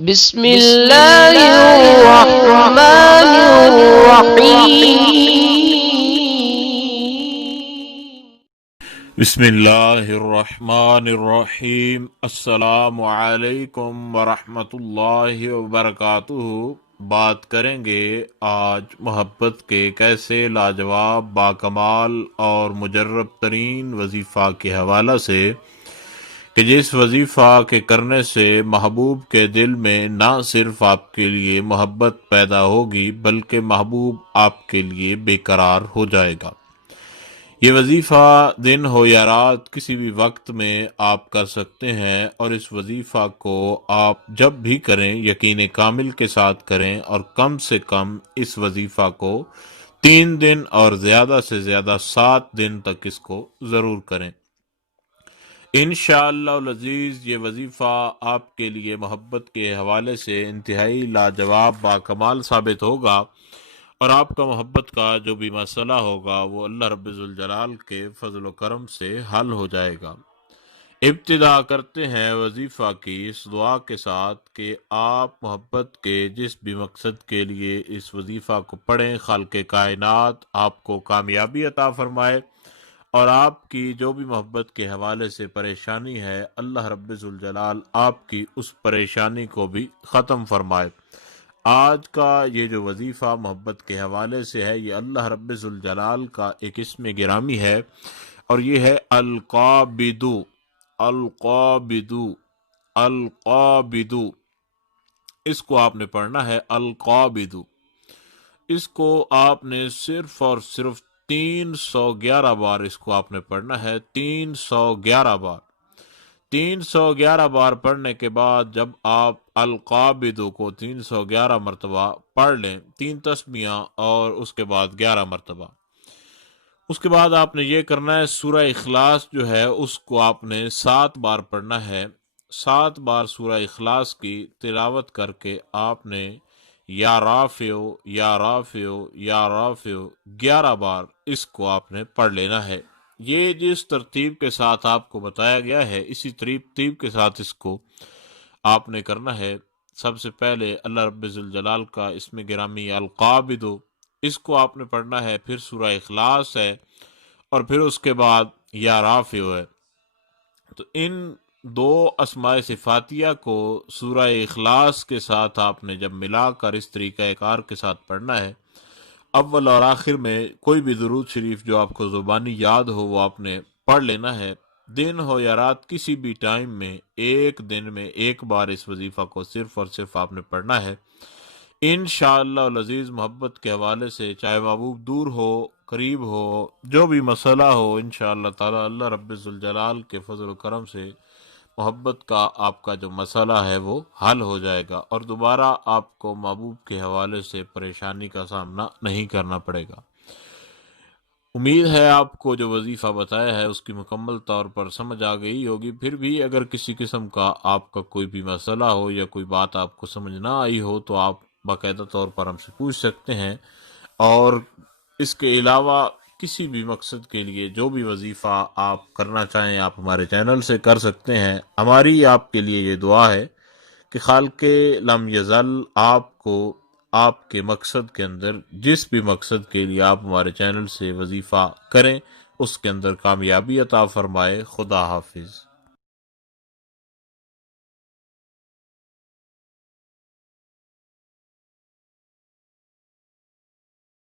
بسم اللہ الرحمن الرحیم بسم اللہ الرحمن الرحیم۔ السلام علیکم ورحمۃ اللہ وبرکاتہ۔ بات کریں گے آج محبت کے ایسے لاجواب، باکمال اور مجرب ترین وظیفہ کے حوالہ سے کہ جس وظیفہ کے کرنے سے محبوب کے دل میں نہ صرف آپ کے لیے محبت پیدا ہوگی بلکہ محبوب آپ کے لیے بے قرار ہو جائے گا۔ یہ وظیفہ دن ہو یا رات کسی بھی وقت میں آپ کر سکتے ہیں، اور اس وظیفہ کو آپ جب بھی کریں یقین کامل کے ساتھ کریں، اور کم سے کم اس وظیفہ کو 3 دن اور زیادہ سے زیادہ 7 دن تک اس کو ضرور کریں۔ انشاءاللہ العزیز یہ وظیفہ آپ کے لیے محبت کے حوالے سے انتہائی لاجواب باکمال ثابت ہوگا، اور آپ کا محبت کا جو بھی مسئلہ ہوگا وہ اللہ رب ذوالجلال کے فضل و کرم سے حل ہو جائے گا۔ ابتدا کرتے ہیں وظیفہ کی اس دعا کے ساتھ کہ آپ محبت کے جس بھی مقصد کے لیے اس وظیفہ کو پڑھیں، خالق کائنات آپ کو کامیابی عطا فرمائے، اور آپ کی جو بھی محبت کے حوالے سے پریشانی ہے اللہ رب ذوالجلال آپ کی اس پریشانی کو بھی ختم فرمائے۔ آج کا یہ جو وظیفہ محبت کے حوالے سے ہے یہ اللہ رب ذوالجلال کا ایک اسم گرامی ہے، اور یہ ہے القابض۔ القابض القابض اس کو آپ نے پڑھنا ہے القابض۔ اس کو آپ نے صرف اور صرف 311 بار اس کو آپ نے پڑھنا ہے، 311 بار۔ 311 بار پڑھنے کے بعد جب آپ القابض کو 311 مرتبہ پڑھ لیں، 3 تسمیہ اور اس کے بعد 11 مرتبہ، اس کے بعد آپ نے یہ کرنا ہے سورہ اخلاص جو ہے اس کو آپ نے 7 بار پڑھنا ہے۔ 7 بار سورہ اخلاص کی تلاوت کر کے آپ نے یا رافع یا رافع یا رافع 11 بار اس کو آپ نے پڑھ لینا ہے۔ یہ جس ترتیب کے ساتھ آپ کو بتایا گیا ہے اسی ترتیب کے ساتھ اس کو آپ نے کرنا ہے۔ سب سے پہلے اللہ رب ذوالجلال کا اسم گرامی القابض، اس کو آپ نے پڑھنا ہے، پھر سورہ اخلاص ہے، اور پھر اس کے بعد یا رافع ہے۔ تو ان 2 اسماء صفاتیہ کو سورہ اخلاص کے ساتھ آپ نے جب ملا کر اس طریقہ کار کے ساتھ پڑھنا ہے، اول اور آخر میں کوئی بھی درود شریف جو آپ کو زبانی یاد ہو وہ آپ نے پڑھ لینا ہے۔ دن ہو یا رات کسی بھی ٹائم میں ایک دن میں ایک بار اس وظیفہ کو صرف اور صرف آپ نے پڑھنا ہے۔ انشاءاللہ العزیز محبت کے حوالے سے چاہے محبوب دور ہو قریب ہو، جو بھی مسئلہ ہو، انشاءاللہ تعالی اللہ رب ذوالجلال کے فضل و کرم سے محبت کا آپ کا جو مسئلہ ہے وہ حل ہو جائے گا، اور دوبارہ آپ کو محبوب کے حوالے سے پریشانی کا سامنا نہیں کرنا پڑے گا۔ امید ہے آپ کو جو وظیفہ بتایا ہے اس کی مکمل طور پر سمجھ آ گئی ہوگی۔ پھر بھی اگر کسی قسم کا آپ کا کوئی بھی مسئلہ ہو یا کوئی بات آپ کو سمجھ نہ آئی ہو تو آپ باقاعدہ طور پر ہم سے پوچھ سکتے ہیں، اور اس کے علاوہ کسی بھی مقصد کے لیے جو بھی وظیفہ آپ کرنا چاہیں آپ ہمارے چینل سے کر سکتے ہیں۔ ہماری آپ کے لیے یہ دعا ہے کہ خالق لم یزل آپ کو آپ کے مقصد کے اندر جس بھی مقصد کے لیے آپ ہمارے چینل سے وظیفہ کریں اس کے اندر کامیابی عطا فرمائے۔ خدا حافظ۔